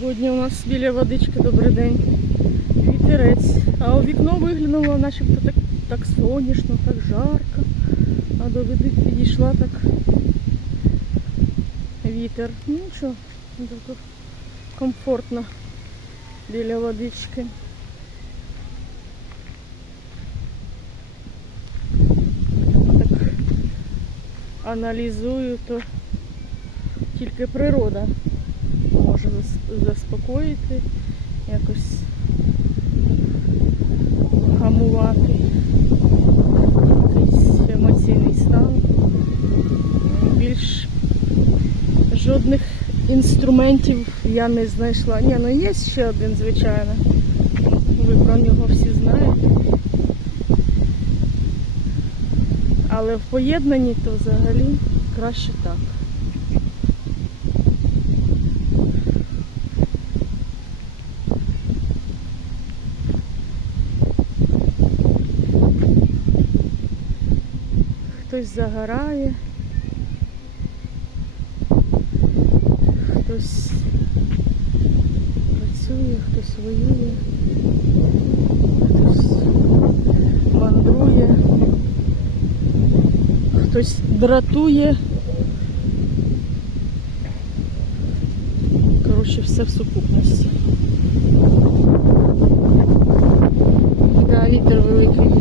Сьогодні у нас біля водички добрий день. Вітерець. А у вікно виглянуло, начебто так, так сонячно, так жарко. А до води підійшла так вітер. Ну нічого, зато комфортно біля водички. Так аналізую, то тільки природа може заспокоїти, якось гамувати якийсь емоційний стан. Більш жодних інструментів я не знайшла. Ні, ну є ще один, звичайно. Ви про нього всі знаєте. Але в поєднанні то взагалі краще так. Хтось загорає, хтось працює, хтось воює, хтось мандрує, хтось дратує. Коротше, все в сукупності. Да, вітер великий.